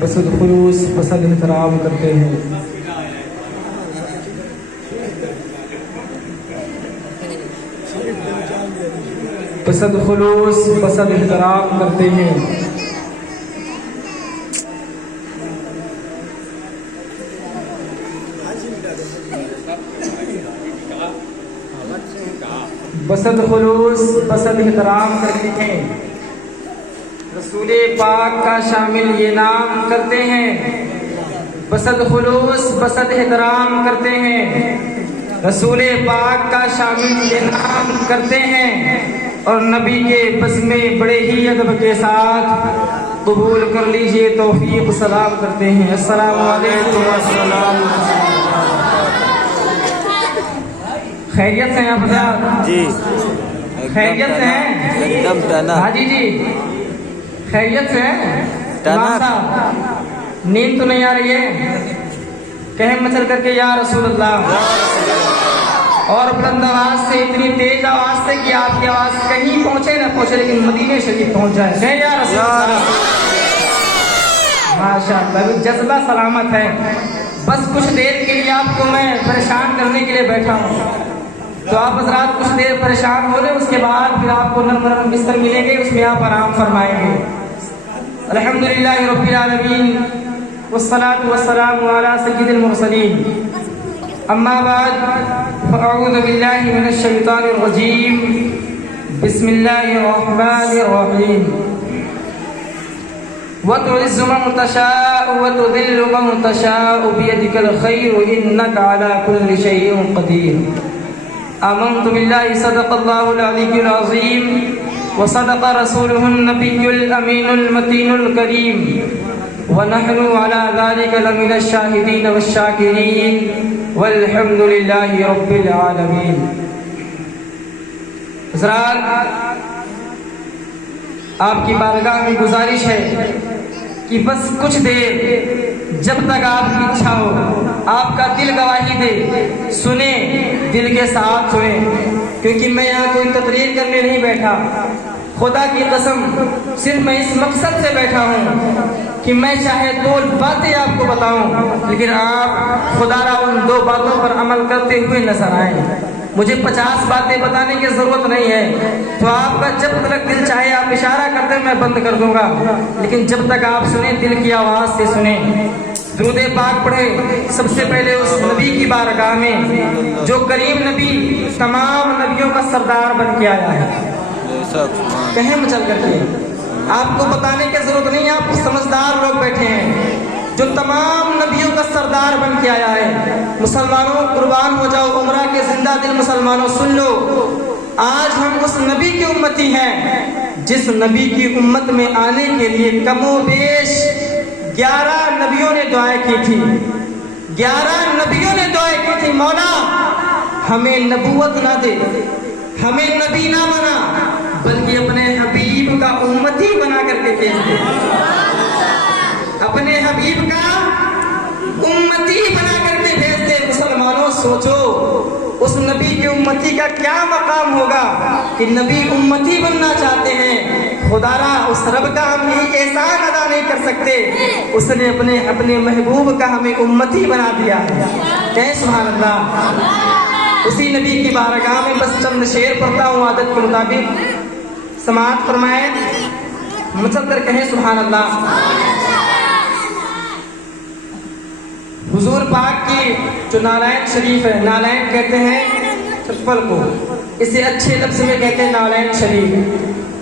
बसद खुलूस बसद एहतराम करते हैं। बसद खुलूस बसद एहतराम करते हैं। बसद खुलूस बसद एहतराम करते हैं। रसूले पाक का शामिल ये नाम करते हैं। बसद खुलूस बसद एहतराम करते हैं। रसूले पाक का शामिल ये नाम करते हैं और नबी के बस में बड़े ही अदब के साथ कबूल कर लीजिए तौफीक सलाम करते हैं। अस्सलामु अलैकुम अस्सलाम। खैरियत से हैं आप जी? खैरियत से हैं? एकदम टना। हाजी जी खैरियत से हैं? इमाम साहब नींद तो नहीं आ रही है? कहें मचल करके या रसूल अल्लाह। और बुलंद आवाज से, इतनी तेज आवाज से कि आपकी आवाज कहीं पहुंचे ना पहुंचे लेकिन मदीने शरीफ पहुंच जाए। कहें या रसूल अल्लाह। माशाअल्लाह जज्बा सलामत है। बस कुछ देर के लिए आपको मैं परेशान करने के लिए बैठा हूँ, तो आप हज़रात कुछ देर परेशान हो रहे, उसके बाद फिर आपको नरम नरम बिस्तर मिलेंगे, उसमें आप आराम फरमाएंगे। अल्हम्दुलिल्लाह रब्बिल आलमीन वस्सलातु वस्सलामु अला सय्यिदिल मुरसलीन। अम्मा बाद फअऊज़ु बिल्लाहि मिनश शैतानिर रजीम। बिस्मिल्लाहिर रहमानिर रहीम। वतुइज़्ज़ु मन तशाअ वतुज़िल्लु मन तशाअ बियदिकल खैरु इन्नका अला कुल्लि शैइन क़दीर। आमन्तु बिल्लाहि सदक़ल्लाहुल अलिय्युल अज़ीम व सदक़ रसूलुहुन नबिय्युल अमीनुल मतीनुल करीम व नहनु अला ज़ालिका लमिनश शाहिदीन वश्शाकिरीन वल्हम्दुलिल्लाहि रब्बिल आलमीन। हज़रात आपकी बारगाह में गुजारिश है कि बस कुछ देर जब तक आपकी इच्छा हो, आपका दिल गवाही दे, सुने, दिल के साथ सुने, क्योंकि मैं यहाँ कोई तकरीर करने नहीं बैठा। खुदा की कसम सिर्फ मैं इस मकसद से बैठा हूँ कि मैं चाहे 2 बातें आपको बताऊं, लेकिन आप खुदारा उन 2 बातों पर अमल करते हुए नजर आए। मुझे 50 बातें बताने की जरूरत नहीं है, तो आपका जब तक दिल चाहे आप इशारा करते मैं बंद कर दूंगा, लेकिन जब तक आप सुने दिल की आवाज से सुने। दुरूद पाक पढ़े सबसे पहले उस नबी की बारगाह में जो करीम नबी तमाम नबियों का सरदार बन के आया है। कहें मचल करके, आपको बताने की जरूरत नहीं, आप समझदार लोग बैठे हैं, जो तमाम नबियों का सरदार बन के आया है। मुसलमानों कुर्बान हो जाओ, उमरा के जिंदा दिल मुसलमानों सुन लो, आज हम उस नबी की उम्मती हैं जिस नबी की उम्मत में आने के लिए कमोबेश 11 नबियों ने दुआएं की थी। 11 नबियों ने दुआएं की थी, मौला हमें नबूवत ना दे, हमें नबी ना बना, बल्कि अपने हबीब का उम्मती बना करके भेज दे। अपने हबीब का उम्मती बना करके भेज दे। मुसलमानों सोचो उस नबी की उम्मती का क्या मकाम होगा कि नबी उम्मती बनना चाहते हैं। खुदारा उस रब का हम यही एहसान अदा नहीं कर सकते, उसने अपने महबूब का हमें उम्मती बना दिया है। सुभान अल्लाह। उसी नबी की बारगाह में बस चंद शेर पढ़ता हूँ आदत के मुताबिक, समाअत फरमाए, मचल कर कहें सुभान अल्लाह। हुजूर पाक की जो नारायण शरीफ है, नारायण कहते हैं चप्पल को, इसे अच्छे लफ्ज में कहते हैं नारायण शरीफ।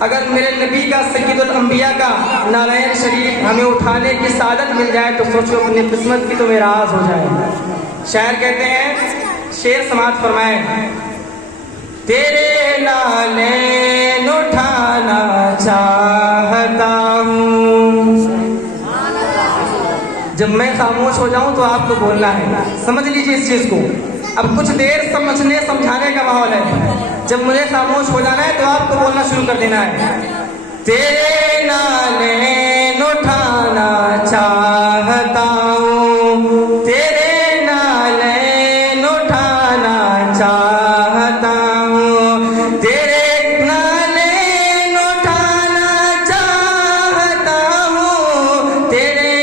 अगर मेरे नबी का सय्यदुल अंबिया का नारायण शरीफ हमें उठाने की सादत मिल जाए तो सोचो अपनी किस्मत की तो मेराज हो जाए। शायर कहते हैं, शेर समाअत फरमाए, तेरे नालैन उठाना चाहता हूँ। जब मैं खामोश हो जाऊं तो आपको बोलना है, समझ लीजिए इस चीज को। अब कुछ देर समझने समझाने का माहौल है, जब मुझे खामोश हो जाना है तो आपको बोलना शुरू कर देना है। तेरे नालैन उठाना चाहता हूँ, तेरे नालैन उठाना चाहता हूँ, तेरे नालैन उठाना चाहता हूँ, तेरे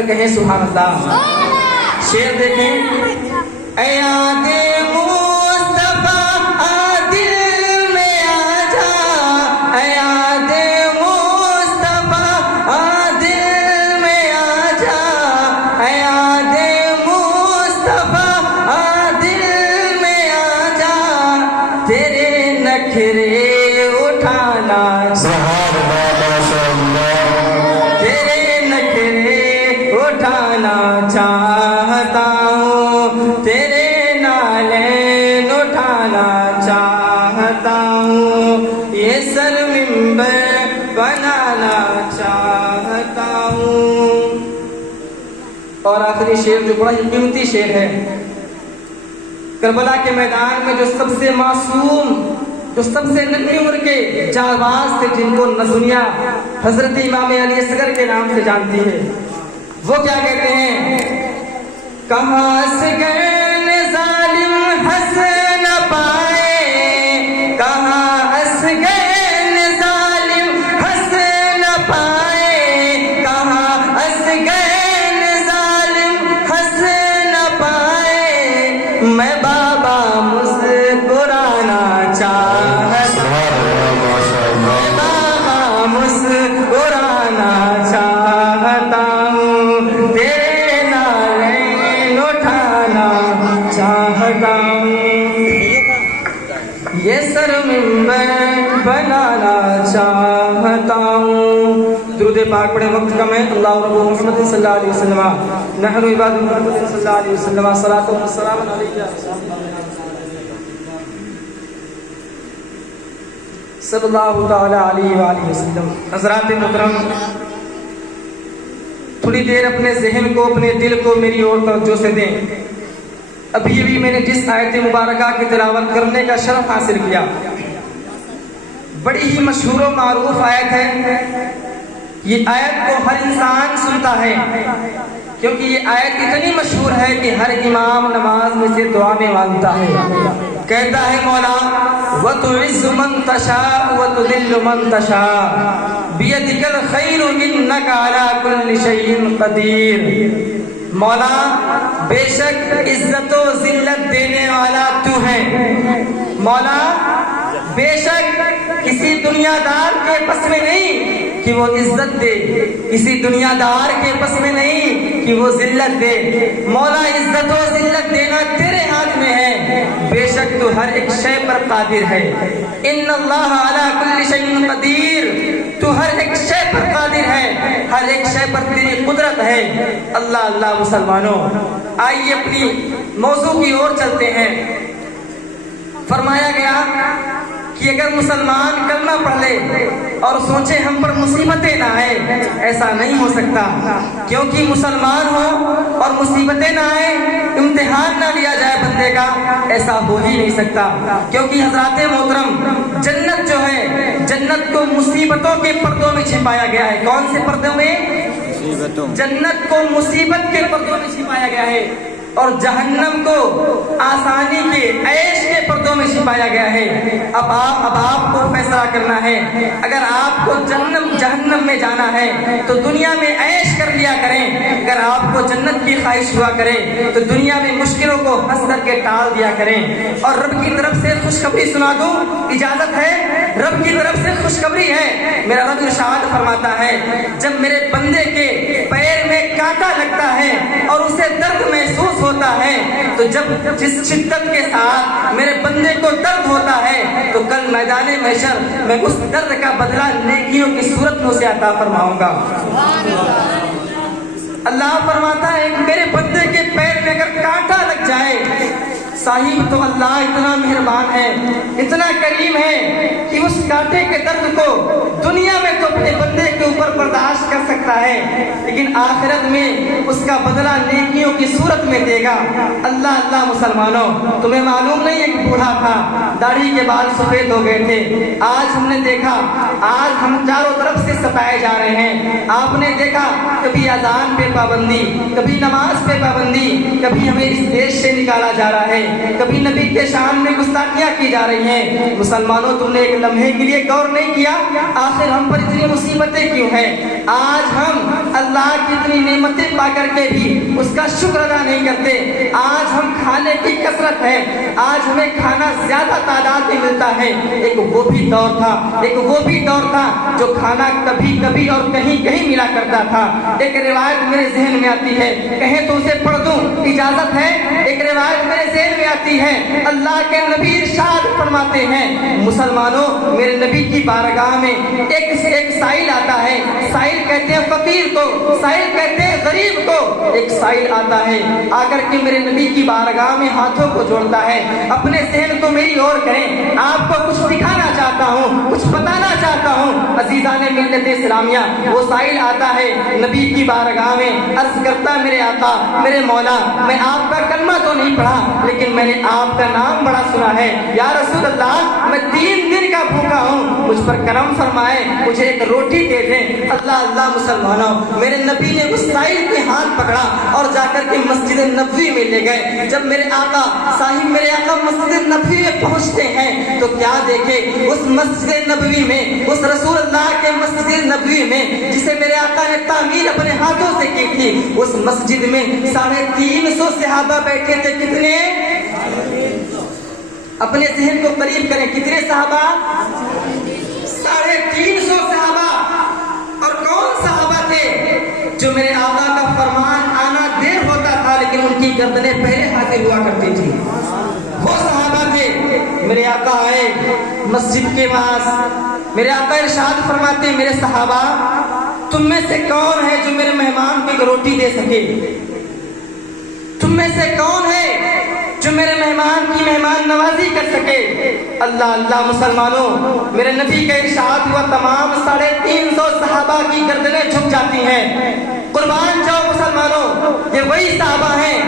کر کہیں سبحان اللہ. شعر دیکھیں. اے یاد مصطفیٰ آ دل میں آ جا، اے یاد مصطفیٰ آ دل میں آ جا، اے یاد مصطفیٰ آ دل میں آ جا، تیرے نخرے اٹھانا تیرے نخرے اٹھانا چاہتا ہوں، تیرے نالین اٹھانا چاہتا ہوں، یہ سر منبر بنانا چاہتا ہوں. اور آخری شعر جو بڑا ہی قیمتی شعر ہے. کربلا کے میدان میں جو سب سے معصوم، جو سب سے ننھی عمر کے جانباز تھے، جن کو دنیا حضرت امام علی اصغر کے نام سے جانتی ہے، وہ کیا کہتے ہیں؟ کہاں اصغر نے ظالم ہنس نہ پائے، کہاں اصغر نے ظالم ہنس نہ پائے، کہاں اصغر نے ظالم ہنس نہ پائے، میں بابا مسکرانا چاہتا ہوں، میں بابا مسکرانا چاہتا ہوں، تیرے نالین اٹھانا چاہتا ہوں، یہ سر منبر بنانا چاہتا ہوں. درود پاک پڑھیں، وقت کم ہے. اللہ رب محمد صلی اللہ علیہ وسلم نحن عباد محمد صلی اللہ علیہ وسلم صلاۃ و سلام علیہ صلی اللہ تعالی علیہ وآلہ وسلم. حضرات محترم، تھوڑی دیر اپنے ذہن کو، اپنے دل کو میری اور توجہ سے دیں. ابھی ابھی میں نے جس آیت مبارکہ کی تلاوت کرنے کا شرف حاصل کیا، بڑی ہی مشہور و معروف آیت ہے. یہ آیت کو ہر انسان سنتا ہے، کیونکہ یہ آیت اتنی مشہور ہے کہ ہر امام نماز میں سے دعا میں مانگتا ہے. کہتا ہے مولا وَتُعِزُّ مَن تَشَاءُ وَتُذِلُّ مَن تَشَاءُ بِيَدِكَ الْخَيْرُ إِنَّكَ عَلَى كُلِّ شَيْءٍ قَدِيرٌ. مولا بے شک عزت و ذلت دینے والا تو ہے. مولا بے شک کسی دنیا دار کے پس میں نہیں کہ وہ عزت دے، کسی دنیا دار کے پس میں نہیں کہ وہ ذلت دے. مولا عزت و ذلت دینا تیرے ہاتھ میں ہے، بے شک تو ہر ایک شے پر قادر ہے. ان اللہ علی کل شیء قدیر، تو ہر ایک شے پر قادر ہے، ہر ایک شے پر تیری قدرت ہے. اللہ اللہ مسلمانوں، آئیے اپنی موضوع کی اور چلتے ہیں. فرمایا گیا کہ اگر مسلمان کلمہ پڑھ لے اور سوچے ہم پر مصیبتیں نہ آئے، ایسا نہیں ہو سکتا. کیونکہ مسلمان ہو اور مصیبتیں نہ آئے، امتحان نہ لیا جائے بندے کا، ایسا ہو ہی نہیں سکتا. کیونکہ حضرات محترم، جنت جو ہے، جنت کو مصیبتوں کے پردوں میں چھپایا گیا ہے. کون سے پردوں میں؟ جنت کو مصیبت کے پردوں میں چھپایا گیا ہے، اور جہنم کو آسانی کے، عیش کے پردوں میں چھپایا گیا ہے. اب آپ کو فیصلہ کرنا ہے. اگر آپ کو جہنم میں جانا ہے تو دنیا میں عیش کر لیا کریں. اگر آپ کو جنت کی خواہش ہوا کرے تو دنیا میں مشکلوں کو ہنس کر کے ٹال دیا کریں. اور رب کی طرف سے خوشخبری سنا دوں، اجازت ہے؟ رب کی طرف سے خوشخبری ہے. میرا رب ارشاد فرماتا ہے، جب میرے بندے کے پیر میں کانٹا لگتا ہے اور اسے درد محسوس ہوتا ہے، تو جس شدت کے ساتھ میرے بندے کو درد ہوتا ہے، تو کل میدان محشر میں اس درد کا بدلہ نیکیوں کی صورت میں اسے عطا فرماؤں گا. اللہ فرماتا ہے کہ میرے بندے کے پیر میں اگر کانٹا لگ جائے، صاحب تو اللہ اتنا مہربان ہے، اتنا کریم ہے کہ اس کانٹے کے درد کو دنیا میں تو اپنے بندے کے اوپر برداشت کر سکتا ہے، لیکن آخرت میں اس کا بدلہ نیکیوں کی صورت میں دے گا. اللہ اللہ مسلمانوں، تمہیں معلوم نہیں ہے کہ بوڑھا تھا، داڑھی کے بال سفید ہو گئے تھے. آج ہم نے دیکھا، آج ہم چاروں طرف سے ستائے جا رہے ہیں. آپ نے دیکھا کبھی اذان پہ پابندی، کبھی نماز پہ پابندی، کبھی ہمیں اس دیش سے نکالا جا رہا ہے. कभी नबी के शान में गुस्ताखियां की जा रही हैं। मुसलमानों, तुमने एक लम्हे के लिए गौर नहीं किया आखिर हम पर इतनी मुसीबतें क्यों हैं? आज हम अल्लाह की इतनी नेमतें पा करके भी उसका शुक्र अदा नहीं करते। आज हम खाने की कसरत है, आज हमें खाना ज्यादा तादाद में मिलता है। एक वो भी दौर था, एक वो भी दौर था जो खाना कभी कभी और कहीं कहीं मिला करता था। एक रिवायत मेरे जहन में आती है, कहें तो उसे पढ़ दूं, इजाजत है? एक रिवायत मेरे जहन में आती है, अल्लाह के नबी इरशाद फरमाते हैं, मुसलमानों, मेरे नबी की बारगाह में एक साइल आता है। साइल कहते हैं फकीर को, साइल कहते हैं गरीब को। एक साइल आता है, आकर के मेरे नबी की बारगाह में हाथों को जोड़ता है। अपने जहन को मेरी ओर करें, आपको कुछ दिखाना चाहता हूँ, कुछ बताना चाहता हूँ। अजीज़ाने मिल्लत इस्लामिया, वो साइल आता है नबी की बारगाह में, अर्ज करता मेरे आका, मेरे मौला, मैं आपका कलमा तो नहीं पढ़ा लेकिन मैंने आपका नाम बड़ा सुना है। या रसूल अल्लाह, मैं 3 दिन का भूखा हूँ, मुझ पर करम फरमाए, मुझे एक रोटी दे दें। अल्लाह अल्लाह मुसलमानों, मेरे नबी ने उस साइल के हाथ पकड़ा और जाकर के मस्जिद नबवी में ले गए। जब मेरे आका साहिब, मेरे आका मस्जिद नबवी में पहुंचते हैं तो क्या देखे, उस मस्जिद नबवी में, उस रसूल अल्लाह के मस्जिद नबवी में जिसे मेरे आका ने तामीर अपने हाथों से की थी, उस मस्जिद में 350 सहाबा बैठे थे। कितने? अपने जहन को करीब करें, कितने सहाबा? 350 सहाबा। और कौन सहाबा थे? जो मेरे आका का फरमान आना देर होता था लेकिन उनकी गर्दनें पहले हाजिर हुआ करती थी। वो सहाबा थे। मेरे आका आए मस्जिद के पास, मेरे आका इरशाद फरमाते, मेरे सहाबा, तुम में से कौन है जो मेरे मेहमान को एक रोटी दे सके? तुम में से कौन है जो मेरे मेहमान की मेहमान नवाजी कर सके? अल्लाह अल्लाह मुसलमानों, मेरे नबी का इरशाद हुआ, तमाम 350 सहाबा की गर्दनें झुक जाती हैं। कुर्बान जाओ मुसलमानों, ये वही सहाबा हैं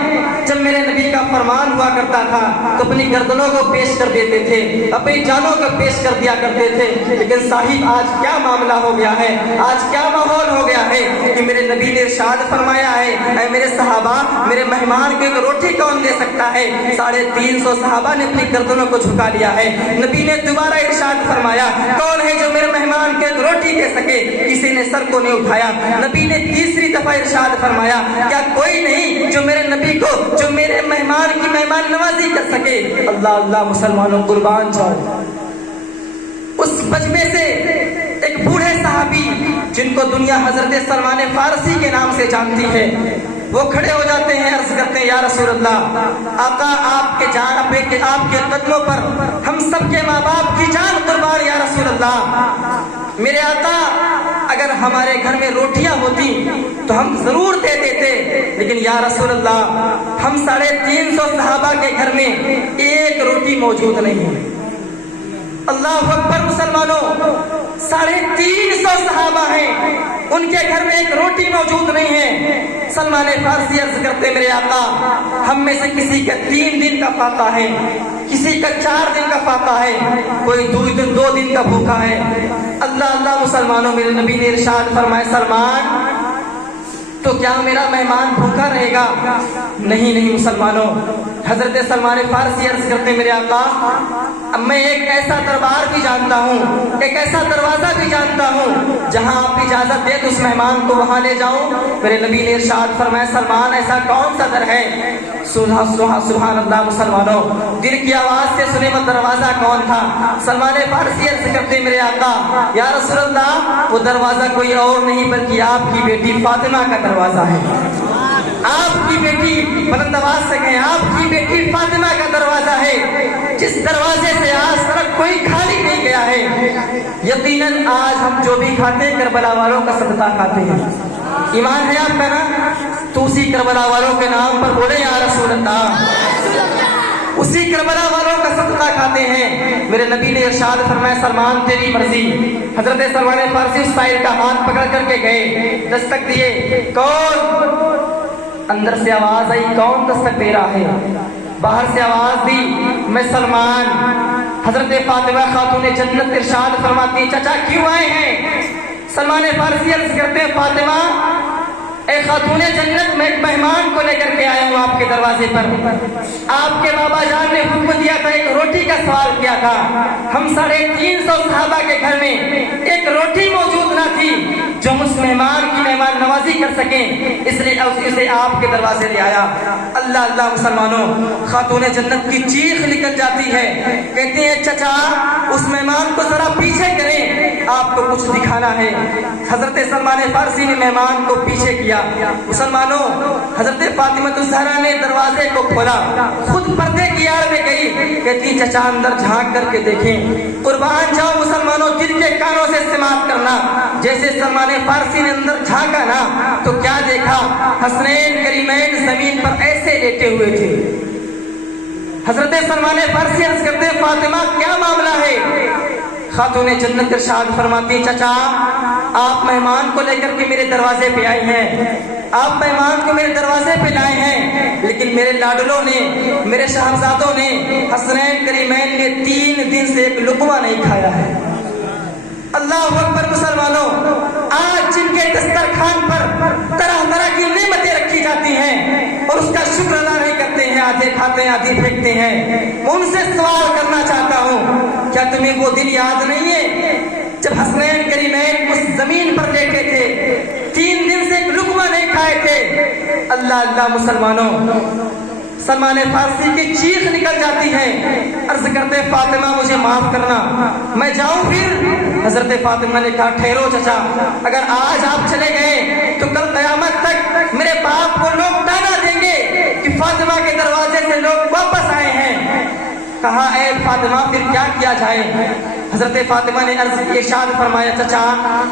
जब मेरे नबी का फरमान हुआ करता था तो अपनी गर्दनों को पेश कर देते थे, अपनी जानों को पेश कर दिया करते थे। लेकिन साहिब, आज क्या मामला हो गया है, आज क्या माहौल हो गया है कि मेरे नबी ने इरशाद फरमाया है, ऐ मेरे सहाबा, मेरे मेहमान को एक रोटी कौन दे सकता है? 350 सहाबा ने अपनी गर्दनों को झुका लिया है। नबी ने दोबारा इरशाद फरमाया, कौन है जो मेरे मेहमान को एक रोटी दे सके? किसी ने सर को नहीं उठाया। नबी ने तीसरी दफा इरशाद फरमाया, क्या कोई नहीं जो मेरे नबी को, जो मेरे मेहमान की मेहमान नवाजी कर सके? अल्लाह अल्लाह मुसलमानों, कुर्बान जाओ। उस मजमे से एक बूढ़े सहाबी जिनको दुनिया हजरत सलमान फारसी के नाम से जानती है, वो खड़े हो जाते हैं, अर्ज करते हैं, या रसूल अल्लाह, आका आपके जान पे के आपके कदमों पर हम सबके माँ बाप की जान कुर्बान, या रसूल अल्लाह। मेरे आका, अगर हमारे घर में रोटियां होती तो हम जरूर दे देते, लेकिन या रसूल अल्लाह, हम 350 सहाबा के घर में एक रोटी मौजूद नहीं है। अल्लाह अकबर मुसलमानों, 350 सहाबा हैं, उनके घर में एक रोटी मौजूद नहीं है। सलमान फारसी अर्ज करते, मेरे आका, हम में से किसी का 3 दिन का फाका है, किसी का 4 दिन का फाका है, कोई 2 दिन का भूखा है। अल्लाह अल्लाह मुसलमानों, मेरे नबी ने इरशाद फरमाया, सलमान, तो क्या मेरा मेहमान भूखा रहेगा? नहीं नहीं मुसलमानों, हजरत सलमान फारसी अर्ज करते, मेरे आका, मैं एक ऐसा दरबार भी जानता हूँ, एक ऐसा दरवाजा भी जानता हूँ, जहाँ आप इजाजत दे तो उस मेहमान को वहाँ ले जाऊँ। मेरे नबी ने इरशाद फरमाया, सलमान, ऐसा कौन सा दर है? सुभान अल्लाह मुसलमानों, दिल की आवाज से सुने वो दरवाजा कौन था? सलमान फारसी अर्ज करते, मेरे आका, या रसूल अल्लाह, वो दरवाजा कोई और नहीं बल्कि आपकी बेटी फातिमा का दरवाजा है। आपकी बेटी, बुलंद आवाज से कहें, आपकी बेटी फातिमा का दरवाजा है, जिस दरवाजे से आज तक कोई खाली नहीं गया है। यकीनन आज हम जो भी खाते हैं करबला वालों का सदका खाते हैं। ईमान है आपका ना? तो उसी करबला वालों के नाम पर बोले, या रसूल अल्लाह, उसी करबला वालों का सदका खाते हैं। मेरे नबी ने इरशाद फरमाया, सलमान, तेरी मर्जी। हजरत सलमान फारसी उस साहिब का हाथ पकड़ करके गए, दस्तक दिए, कौन? अंदर से आवाज आई, कौन दस्तक दे रहा है? बाहर से आवाज दी, मैं सलमान। हजरत फातिमा खातून जन्नत इरशाद फरमाती, चाचा क्यों आए हैं? सलमान फारसी अर्ज करते हैं, फातिमा, اے خاتون جنت، میں ایک مہمان کو لے کر کے آیا ہوں آپ کے دروازے پر۔ آپ کے بابا جان نے حکم دیا تھا، ایک روٹی کا سوال کیا تھا۔ ہم 350 صحابہ کے گھر میں ایک روٹی موجود نہ تھی جو اس مہمان کی مہمان نوازی کر سکیں، اس لیے اسے آپ کے دروازے لے آیا۔ اللہ اللہ مسلمانوں، خاتون جنت کی چیخ نکل جاتی ہے، کہتے ہیں چچا اس مہمان کو ذرا پیچھے کریں، آپ کو کچھ دکھانا ہے۔ حضرت سلمان فارسی نے مہمان کو پیچھے کیا۔ مسلمانوں، حضرت فاطمہ الزہرا نے دروازے کو کھولا، خود پردے کی آڑ میں گئی، کہتی چچا اندر جھانک کر کے دیکھیں۔ قربان جاؤ مسلمانوں، دل کے کانوں سے سماعت کرنا۔ جیسے سلمان فارسی نے اندر جھانکا نا تو کیا دیکھا؟ حسنین کریمین زمین پر ایسے لیٹے ہوئے تھے۔ حضرت سلمان فارسی عرض کرتے فاطمہ کیا معاملہ ہے؟ خاتون جنت ارشاد فرماتی چچا آپ مہمان کو لے کر کے میرے دروازے پہ آئی ہیں، آپ مہمان کو میرے دروازے پہ لائے ہیں، لیکن میرے لاڈلوں نے، میرے شہزادوں نے، حسنین کریمین نے 3 دن سے ایک لقمہ نہیں کھایا ہے۔ اللہ اکبر مسلمانوں، آج جن کے دسترخوان پر طرح طرح کی نعمتیں رکھی جاتی ہیں اور اس کا شکر ادا نہیں کرتے ہیں، آدھے کھاتے ہیں آدھی پھینکتے ہیں، میں ان سے سوال کرنا چاہتا ہوں، کیا تمہیں وہ دن یاد نہیں ہے جب حسنین کریمین اس زمین پر لیٹے تھے، 3 دن سے ایک لقمہ نہیں کھائے تھے؟ اللہ اللہ مسلمانوں، سلمان فارسی کی چیخ نکل جاتی ہے، عرض کرتے فاطمہ مجھے معاف کرنا، میں جاؤں پھر؟ حضرت فاطمہ نے کہا ٹھہرو چچا، اگر آج آپ چلے گئے تو کل قیامت تک میرے باپ کو لوگ تانا دیں گے کہ فاطمہ کے دروازے سے لوگ واپس آئے ہیں۔ کہا اے فاطمہ پھر کیا کیا جائے؟ حضرت فاطمہ نے عرض کی، ارشاد فرمایا چچا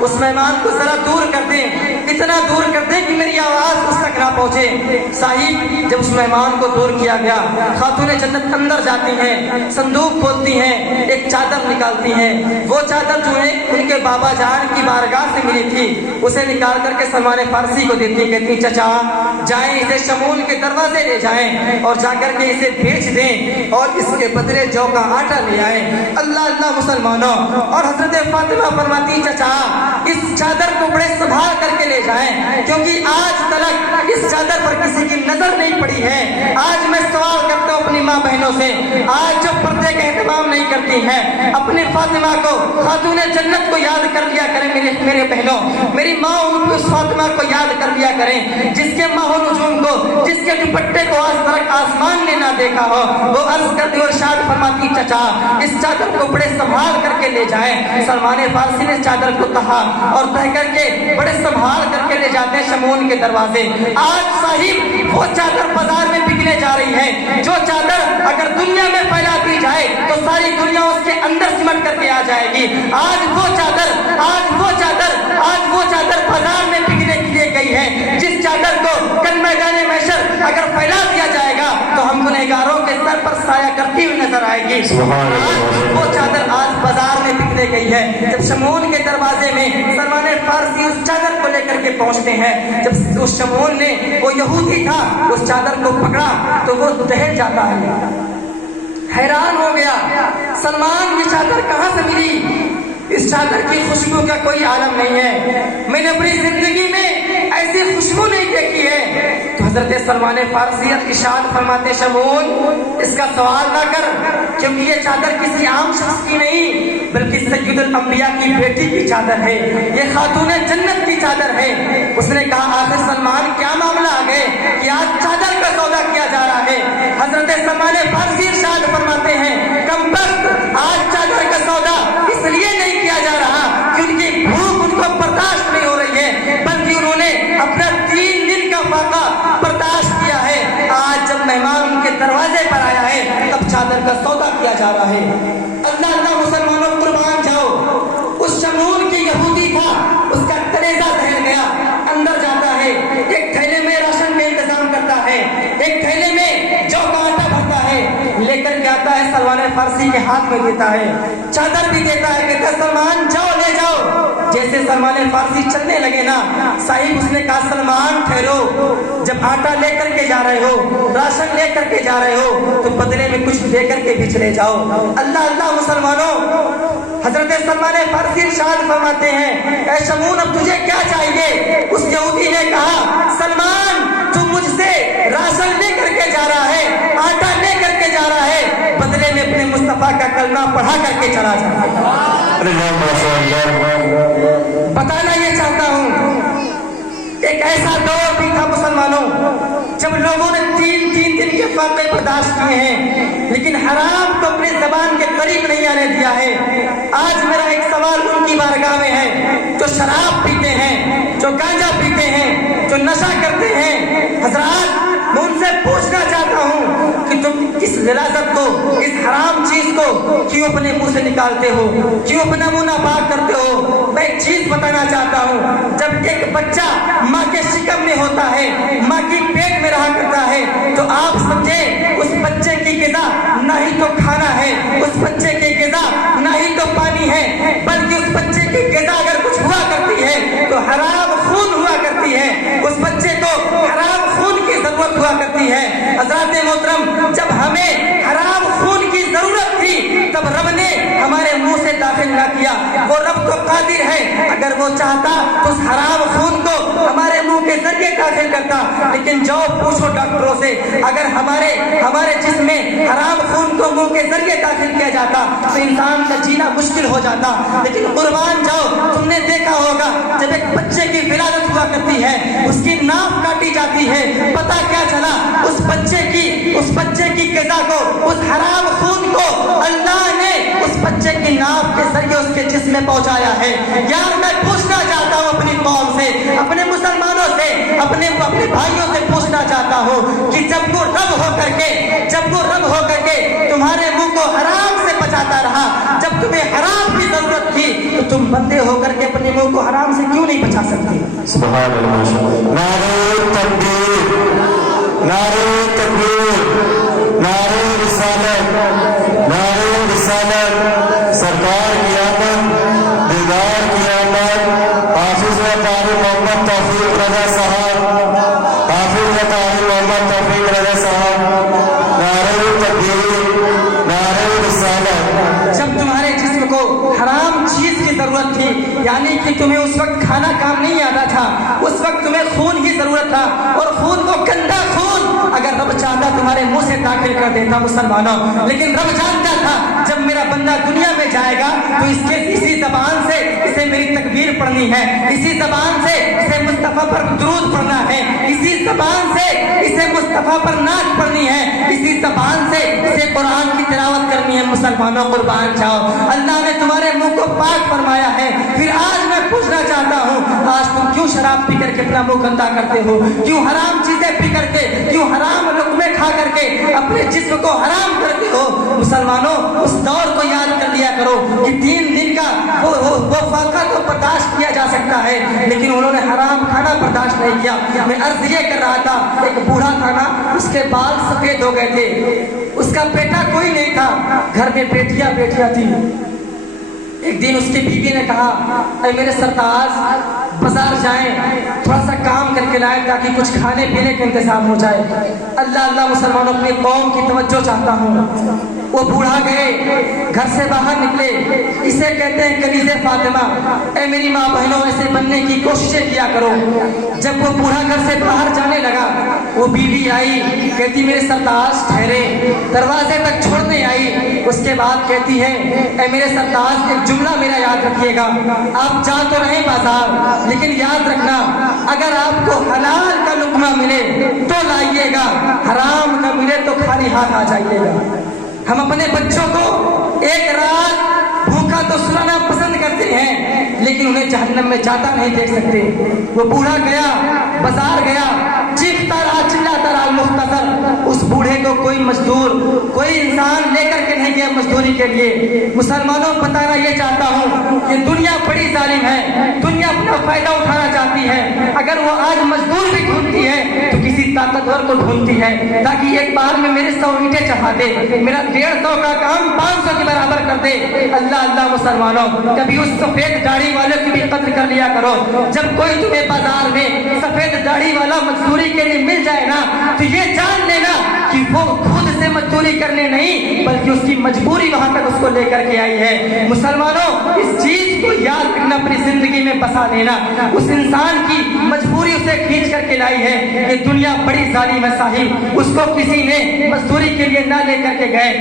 اس مہمان کو ذرا دور کر دیں، اتنا دور کر دیں کہ میری آواز اس تک نہ پہنچے۔ صاحب جب اس مہمان کو دور کیا گیا، خاتون جنت اندر جاتی ہیں، صندوق کھولتی ہیں، ایک چادر نکالتی ہیں، وہ چادر جو ہے ان کے بابا جان کی بارگاہ سے ملی تھی، اسے نکال کر کے سلمان فارسی کو دیتی، کہتی چچا جائیں اسے شمول کے دروازے لے جائیں اور جا کر کے اسے بیچ دیں اور اس کے بدلے جو کا آٹا لے آئیں۔ اللہ اللہ مسلمانوں، اور حضرت فاطمہ فرماتی چچا اس چادر کو بڑے سنبھال کر کے لے جائیں، کیونکہ آج تلک اس چادر پر کسی کی نظر نہیں پڑی ہے۔ آج میں سوال کرتا ہوں اپنی ماں بہنوں سے، آج جو پردے کا اہتمام نہیں کرتی ہیں، اپنی فاطمہ کو، خاتون جنت کو یاد کر لیا کریں میرے بہنوں، میری ماں ان کو اس فاطمہ کو یاد کر لیا کریں جس کے ماہ و نجوم کو، جس کے دوپٹے کو آج تک آسمان نے نہ دیکھا ہو۔ وہ عرض کرتی اور ارشاد فرماتی چچا اس چادر کو بڑے سنبھال کر کے لے جائیں۔ سلمان فارسی نے چادر کو تہا اور تہ کر کے بڑے سنبھال کر کے لے جاتے ہیں شمون کے دروازے۔ آج صاحب وہ چادر بازار میں بکنے جا رہی ہے، جو چادر اگر دنیا میں پھیلا دی جائے تو ساری دنیا اس کے اندر سمٹ کر کے آ جائے گی۔ آج وہ چادر بازار میں بکنے کے لیے گئی ہے، جس چادر کو کل میدان محشر اگر پھیلا دیا جائے گا تو ہم گنہگاروں کے سر پر سایہ کرتی ہوئی نظر آئے گی۔ وہ چادر آج بازار میں بکنے گئی ہے۔ جب شمون کے دروازے میں سلمان فارسی اس چادر کو لے کر کے پہنچتے ہیں، جب اس شمون نے، وہ یہودی تھا، اس چادر کو پکڑا تو وہ دہل جاتا ہے، حیران ہو گیا، سلمان یہ چادر کہاں سے ملی؟ اس چادر کی خوشبو کا کوئی عالم نہیں ہے، میں نے اپنی زندگی میں ایسی خوشبو نہیں دیکھی ہے۔ تو حضرت سلمان فارسی ارشاد فرماتے شمون اس کا سوال نہ کر، کیونکہ یہ چادر کسی عام شخص کی نہیں بلکہ سید الانبیاء کی بیٹی کی چادر ہے، یہ خاتون جنت کی چادر ہے۔ اس نے کہا آخر سلمان کیا معاملہ آ گئے کہ آج چادر کا سودا کیا جا رہا ہے؟ حضرت سلمان فارسی ارشاد فرماتے ہیں کم وقت آج چادر کا سودا اس لیے نہیں کیا جا رہا کہ ان کی بھوک ان کو برداشت نہیں ہو رہی ہے، بلکہ انہوں نے اپنا 3 دن کا فاقہ برداشت کیا ہے۔ آج جب مہمان ان کے دروازے پر آیا ہے تب چادر کا سودا کیا جا رہا ہے۔ اللہ اللہ مسلمانوں قربان جاؤ، اس شمون کی یہودی تھا، اس کا کلیجہ دہل گیا، اندر جاتا ہے، ایک تھیلے میں راشن کا انتظام کرتا ہے، ایک تھیلے میں جو کا آٹا بھرتا ہے، لے کر کے آتا ہے، سلمان فارسی کے ہاتھ میں دیتا ہے، چادر بھی دیتا ہے، کہتا ہے سلمان جاؤ لے جاؤ۔ جیسے سلمان فارسی چلنے لگے نا صاحب، اس نے کہا سلمان ٹھہرو، جب آٹا لے کر کے جا رہے ہو، راشن لے کر کے جا رہے ہو، تو بدلے میں کچھ دے کر کے بھی چلے جاؤ۔ اللہ اللہ مسلمانوں، حضرت سلمان فارسی ارشاد فرماتے ہیں اے شمون اب تجھے کیا چاہیے؟ اس یہودی نے کہا سلمان تو مجھ سے راشن لے کر کے جا رہا ہے، آٹا لے کر کے جا رہا ہے، بدلے میں اپنے مصطفیٰ کا کلمہ پڑھا کر کے چلا جا۔ بتانا یہ چاہتا ہوں ایک ایسا دور بھی تھا مسلمانوں جب لوگوں نے تین دن کے فاقے برداشت کیے ہیں لیکن حرام کو اپنے زبان کے قریب نہیں آنے دیا ہے۔ آج میرا ایک سوال ان کی بارگاہ میں ہے جو شراب پیتے ہیں، جو گانجا پیتے ہیں، جو نشہ کرتے ہیں، حضرات میں ان سے پوچھنا چاہتا ہوں کہ تم اس غلاظت کو، اس حرام چیز کو کیوں اپنے منہ سے نکالتے ہو، کیوں اپنا منہ ناپاک کرتے ہو؟ میں ایک چیز بتانا چاہتا ہوں، جب ایک بچہ ماں کے شکم میں ہوتا ہے، ماں کی پیٹ میں رہا کرتا ہے، تو آپ سمجھے اس بچے کی غذا نہ ہی تو کھانا ہے، اس بچے کی غذا نہ ہی تو پانی ہے، بلکہ اس بچے کی غذا اگر کچھ ہوا کرتی ہے تو حرام خون ہوا کرتی ہے، اس بچے کو حرام خون کی ضرورت ہوا کرتی ہے۔ حضرات محترم، جب ہمیں حرام خون کی ضرورت تھی تب رب نے ہمارے منہ سے داخل نہ کیا۔ وہ رب تو قادر ہے، اگر وہ چاہتا تو اس حرام خون کو ہمارے منہ کے ذریعے داخل کرتا، لیکن جاؤ پوچھو ڈاکٹروں سے، اگر ہمارے جسم میں حرام خون کو منہ کے ذریعے داخل کیا جاتا تو انسان کا جینا مشکل ہو جاتا۔ لیکن قربان جاؤ، تم نے دیکھا ہوگا جب ایک بچے کی ولادت ہوا کرتی ہے، اس کی ناف کاٹی جاتی ہے، پتہ کیا چلا؟ اس بچے کی غذا کو، اس حرام خون کو اللہ نے اس بچے کی ناف کے ذریعے اس کے جسم میں پہنچایا ہے۔ یار میں پوچھنا چاہتا ہوں اپنی قوم سے، اپنے مسلمانوں سے، اپنے بھائیوں سے پوچھنا چاہتا ہوں کہ جب وہ رب ہو کر کے تمہارے منہ کو حرام سے بچاتا رہا، جب تمہیں حرام کی ضرورت تھی تو تم بندے ہو کر کے اپنے منہ کو حرام سے کیوں نہیں بچا سکتے؟ سبحان اللہ۔ نعرہ تکبیر، نعرہ تکبیر، نعرہ رسالت، نعرہ رسالت، سرکار کی آمد، دیدار کی آمد، حافظ و قاری محمد توفیق رضا صاحب، حافظ و قاری محمد توفیق رضا صاحب، نعرہ تکبیر، نعرہ رسالت۔ جب تمہارے جسم کو حرام چیز کی ضرورت تھی، یعنی کہ تمہیں اس وقت کھانا کام نہیں آتا تھا، اس وقت تمہیں خون کی ضرورت تھا، اور خون کو گندا خون اگر رب چاہتا تمہارے منہ سے داخل کر دیتا مسلمانوں، لیکن رب جانتا تھا جب میرا بندہ دنیا میں جائے گا تو اسی زبان سے اسے میری تکبیر پڑھنی ہے، اسی زبان سے اسے مصطفیٰ پر درود پڑھنا ہے، اسی زبان سے اسے مصطفیٰ پر نعت پڑھنی ہے، اسی زبان سے اسے قرآن کی تلاوت کرنی ہے۔ مسلمانوں قربان جاؤ، اللہ نے تمہارے منہ کو پاک فرمایا ہے۔ پھر آج میں پوچھنا چاہتا ہوں، آج تم کیوں شراب پی کر کے اپنا منہ گندا کرتے ہو؟ کیوں حرام چیزیں پی کر کے، کیوں حرام لقمے کھا کر کے اپنے جسم کو حرام کرتے ہو؟ مسلمانوں اس دور کو یاد کر لیا کرو کہ 3 دن کا وہ فاقہ تو برداشت کیا جا سکتا ہے، لیکن انہوں نے حرام کھانا برداشت نہیں کیا۔ میں عرض یہ کر رہا تھا، ایک بوڑھا تھا نا، اس کے بال سفید ہو گئے تھے، اس کا بیٹا کوئی نہیں تھا، گھر میں بیٹیاں تھی۔ ایک دن اس کی بیوی نے کہا اے میرے سرتاج بازار جائیں، تھوڑا سا کام کر کے لائیں تاکہ کچھ کھانے پینے کا انتظام ہو جائے۔ اللہ مسلمانوں، اپنی قوم کی توجہ چاہتا ہوں۔ وہ بوڑھا گئے، گھر سے باہر نکلے، اسے کہتے ہیں کنیز فاطمہ، اے میری ماں بہنوں ایسے بننے کی کوششیں کیا کرو۔ جب وہ بوڑھا گھر سے باہر جانے لگا، وہ بیوی آئی، کہتی میرے سرتاج ٹھہرے، دروازے تک چھوڑنے آئی، اس کے بعد کہتی ہے اے میرے سرتاج ایک جملہ میرا یاد رکھیے گا، آپ جا تو رہے بازار لیکن یاد رکھنا اگر آپ کو حلال کا لقمہ ملے تو لائیے گا، حرام کا ملے تو خالی ہاتھ آ جائیے گا۔ ہم اپنے بچوں کو ایک رات بھوکا تو سلانا پسند کرتے ہیں لیکن انہیں جہنم میں جاتا نہیں دیکھ سکتے۔ وہ بوڑھا گیا، بازار گیا، چیختا رہا، چلاتا رہا، مختصر اس بوڑھے کو کوئی मजदूर कोई इंसान लेकर के नहीं गया मजदूरी के लिए। मुसलमानों को बताना ये चाहता हूँ कि दुनिया बड़ी जालिम है, दुनिया अपना फायदा उठाना चाहती है। अगर वो आज मजदूर भी ढूंढती है तो किसी ताकतवर को ढूंढती है ताकि एक बार में मेरे 100 ईंटें चढ़ा दे, मेरा 150 का काम 500 के बराबर कर दे। अल्लाह अल्लाह मुसलमानों, कभी उस सफेद दाढ़ी वाले की भी कद्र कर लिया करो। जब कोई तुम्हें बाजार में सफेद दाढ़ी वाला मजदूरी के लिए मिल जाए ना तो ये जान लेना कि वो खुद से मजदूरी करने नहीं बल्कि उसकी मजबूरी वहां तक उसको लेकर के आई है। मुसलमानों, इस चीज को याद रखना, अपनी जिंदगी में बसा लेना। उस इंसान की मजबूरी उसे खींच करके लाई है। ये दुनिया बड़ी जालिम है साहिब, उसको किसी ने मजदूरी के लिए ना लेकर के गए।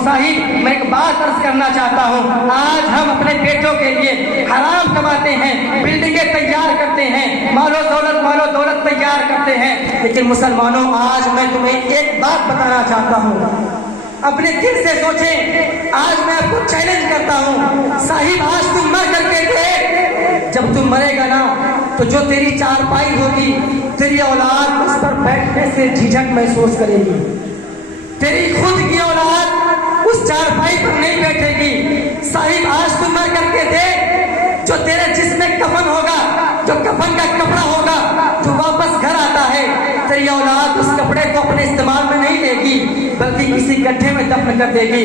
साहिब, मैं एक बात अर्ज करना चाहता हूँ, आज हम अपने बेटों के लिए हराम कमाते हैं, बिल्डिंगें तैयार करते हैं, मालो दौलत तैयार करते हैं, लेकिन मुसलमानों आज मैं तुम्हें एक बात बताना चाहता हूँ, अपने दिल से सोचें। आज मैं आपको चैलेंज करता हूँ साहिब, आज तुम मर करके देख, जब तुम मरेगा ना तो जो तेरी चारपाई होगी, तेरी औलाद उस पर बैठने से झिझक महसूस करेगी। तेरी खुद की औलाद उस चारपाई पर नहीं बैठेगी। साहिब, आज तुम मर करके देख, जो तेरे जिस्म में कफन होगा, जो कफन का कपड़ा होगा, जो वापस घर आता है, तेरी औलाद उस कपड़े को अपने इस्तेमाल में नहीं लेगी बल्कि किसी गड्ढे में दफन कर देगी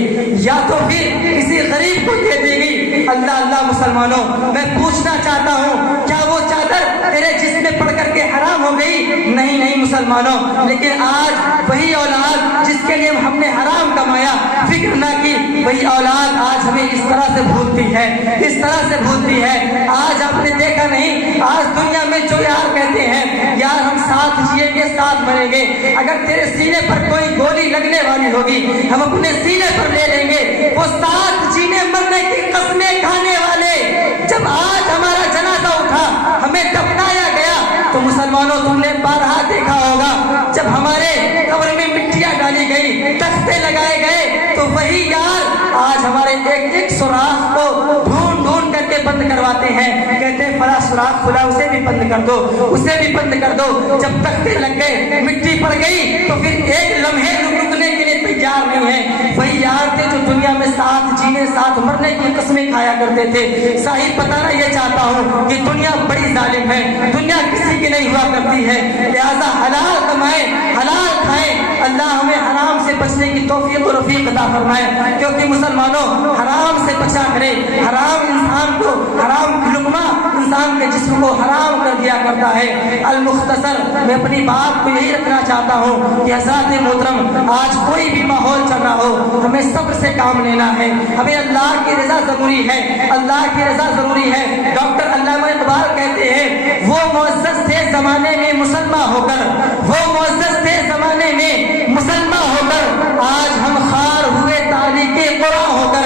या तो फिर किसी गरीब को दे देगी। अल्लाह अल्लाह मुसलमानों, मैं पूछना चाहता हूँ, क्या वो चादर तेरे जिस्म में पड़ करके हराम हो गई? नहीं नहीं मुसलमानों, लेकिन आज वही औलाद जिसके लिए हमने हराम कमाया, फिक्र ना की, वही औलाद आज हमें इस तरह से भूलती है, इस तरह से भूलती है। आज आपने देखा नहीं, आज दुनिया में जो यार कहते हैं यार हम साथ जिएंगे साथ मरेंगे, अगर तेरे सीने पर कोई गोली लगने वाली होगी हम अपने सीने पर ले लेंगे। वो साथ जीने मरने की कसमें खाने वाले जब आज हमारा जनाजा उठा, हमें दफनाया गया, तो मुसलमानों तुमने बारहा देखा होगा, जब हमारे कब्र में मिट्टियां डाली गई, तख्ते लगाए गए, तो वही यार आज हमारे एक एक सुराख को ढूंढ ढूंढ करके बंद करवाते हैं। कहते हैं फला सुराख खुला, उसे भी बंद कर दो, उसे भी बंद कर दो। जब तख्ते लग गए, मिट्टी पड़ गई, तो फिर एक लम्हे रुकने के लिए तैयार नहीं है। वही यार थे जो दुनिया में साथ जीने साथ मरने की कसमें खाया करते थे। साहिब, बताना ये चाहता हूँ कि दुनिया बड़ी जालिम है, दुनिया किसी की नहीं हुआ करती है, लिहाजा हलाल कमाएं, हलाल खाएं। अल्लाह हमें हराम से बचने की तौफीक और रफीक अता फरमाए, क्योंकि मुसलमानों हराम से बचा करें। हराम इंसान को, हराम लुकमा इंसान के जिस्म को हराम कर दिया करता है। अल मुख्तसर, मैं अपनी बात को यही रखना चाहता हूँ कि हज़रात मोहतरम, आज कोई भी माहौल चल रहा हो, हमें सब्र से काम लेना है। हमें अल्लाह की रज़ा जरूरी है, अल्लाह की रज़ा जरूरी है। डॉक्टर अल्लामा इकबाल कहते हैं, वो मुअज़्ज़ज़ थे ज़माने में मुसलमान होकर, वो मुअज़्ज़ज़ थे ज़माने में मुसलमान होकर, आज हम खार हुए तारीक़े क़ुरान होकर,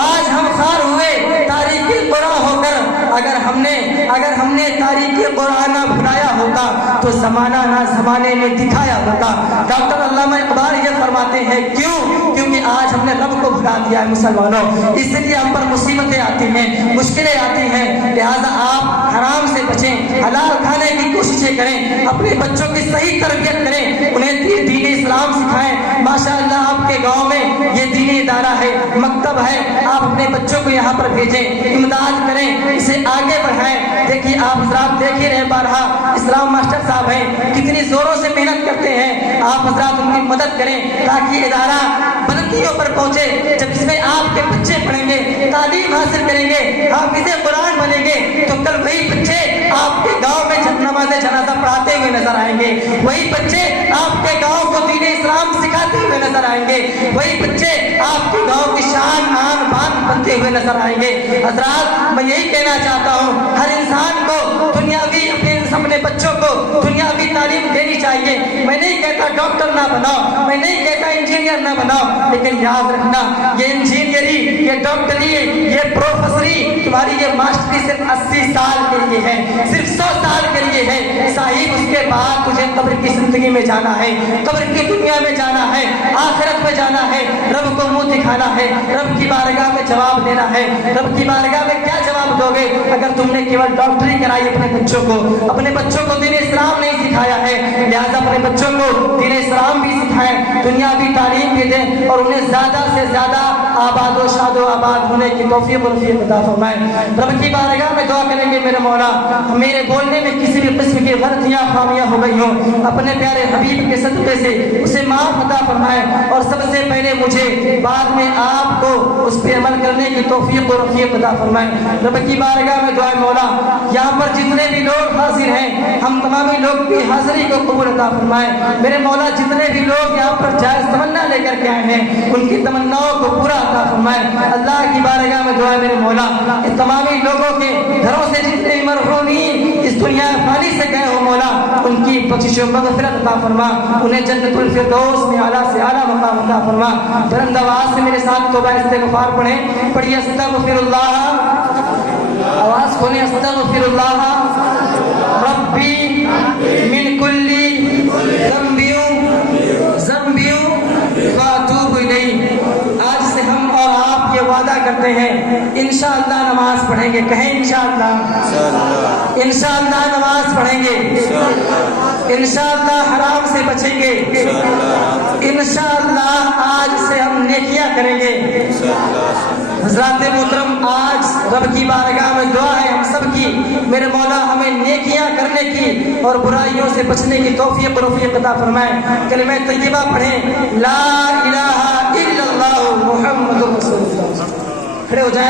आज हम खार हुए तारीक़े क़ुरान होकर। अगर हमने तारीख़े क़ुरान ना भुलाया होता तो ज़माना ना ज़माने में दिखाया होता। डॉक्टर अल्लामा इकबाल ये फरमाते हैं, क्यों? क्योंकि आज हमने रब को भुला दिया है मुसलमानों, इसलिए हम पर मुसीबतें आती हैं, मुश्किलें आती हैं। लिहाजा आप हराम से बचें, हलाल खाने की कोशिशें करें, अपने बच्चों की सही तरबियत करें, उन्हें दीन इस्लाम सिखाएं। माशाअल्लाह आपके गांव में ये दीनी इदारा है, मकतब है, आप अपने बच्चों को यहाँ पर भेजें, इमदाद करें, इसे आगे बढ़ाएं। देखिए आप हजरात देख ही रहे, बारहा इस्लाम मास्टर साहब हैं, कितनी जोरों से मेहनत करते हैं। आप हजरात उनकी मदद करें ताकि इदारा बुलंदियों पर पहुंचे। जब इसमें आपके बच्चे पढ़ेंगे, तालीम हासिल करेंगे, हाफिज़े कुरान बनेंगे, तो कल वही बच्चे आपके गांव में नमाज़ जनाजा पढ़ाते हुए नजर आएंगे, वही बच्चे आपके गांव को दीन इस्लाम सिखाते हुए नजर आएंगे, वही बच्चे आपके गांव की शान आन बान बनते हुए नजर आएंगे। हजरात, मैं यही कहना चाहता हूँ, हर इंसान को दुनियावी अपने बच्चों को दुनियावी तालीम देनी चाहिए। मैं नहीं कहता डॉक्टर ना बनाओ, मैं नहीं कहता इंजीनियर ना बनाओ, लेकिन याद रखना, ये इंजीनियरी, ये डॉक्टरी, ये प्रोफेसरी, तुम्हारी ये मास्टरी सिर्फ 80 साल के लिए है, सिर्फ 100 साल के लिए है। साहिब, उसके बाद तुझे कब्र की जिंदगी में जाना है, कब्र की दुनिया में जाना है। आखिरत में जाना है, रब को मुंह दिखाना है, रब की बारगाह में जवाब देना है। रब की बारगाह में क्या जवाब दोगे अगर तुमने केवल डॉक्टरी कराई अपने बच्चों को? अपने बच्चों को दीन इस्लाम नहीं सिखाया है, लिहाजा अपने बच्चों को दीन इस्लाम भी सिखाएं, दुनियावी तालीम भी दें और उन्हें ज्यादा से ज्यादा आबाद व शादो आबाद होने की तौफीक और रफ़ीक अता फरमाएं। रब की बारगाह में दुआ करेंगे, मेरे मौला मेरे बोलने में किसी भी किस्म की गलतियां खामियां हो गई हों, अपने प्यारे हबीब के सदक़े से उसे माफ अता फरमाएं और सबसे पहले मुझे, बाद में आपको उस पर अमल करने की तौफीक और रफ़ीक अता फरमाएं। रब की बारगाह में दुआ मौला यहाँ पर जितने भी लोग हाजिर हैं, हम तमाम लोग की हाजिरी को कबूल अता फरमाएं। मेरे मौला जितने भी लोग यहाँ पर जायज़ तमन्ना लेकर के आए हैं, उनकी तमन्नाओं को पूरा अता फरमाएं। अल्लाह की बारगाह में दुआ मेरे मौला इस तमामी लोगों के घरों से जितने मरहूमीन इस दुनिया फानी से गए हो मौला, उनकी बख्शिश व मग़फ़िरत अता फरमा, उन्हें जन्नतुल फिरदौस में आला से आला मकाम अता फरमा। बुलंद आवाज़ से मेरे साथ तौबा इस्तिग़फ़ार पढ़ें, पढ़िए अस्तग़फ़िरुल्लाह, आवाज़ खोलें, अस्तग़फ़िरुल्लाह रब्बी मिन कुल्ली ज़ंबियों व अतूबु इलैहि। आज से हम और आप ये वादा करते हैं इंशाअल्लाह नमाज पढ़ेंगे, कहें इंशाअल्लाह, इंशाअल्लाह नमाज पढ़ेंगे, इंशाअल्लाह हराम से बचेंगे, इंशाअल्लाह आज से हम नेकियां करेंगे। हज़रात मोहतरम, आज रब की बारगाह में दुआ है हम सब की, मेरे मौला हमें नेकियां करने की और बुराइयों से बचने की तौफीक और रफ़ीक अता फरमाएं। कलिमा तय्यबा पढ़ें, ला इलाहा इल्लल्लाहु मुहम्मदुर रसूलुल्लाह। खड़े हो जाएं।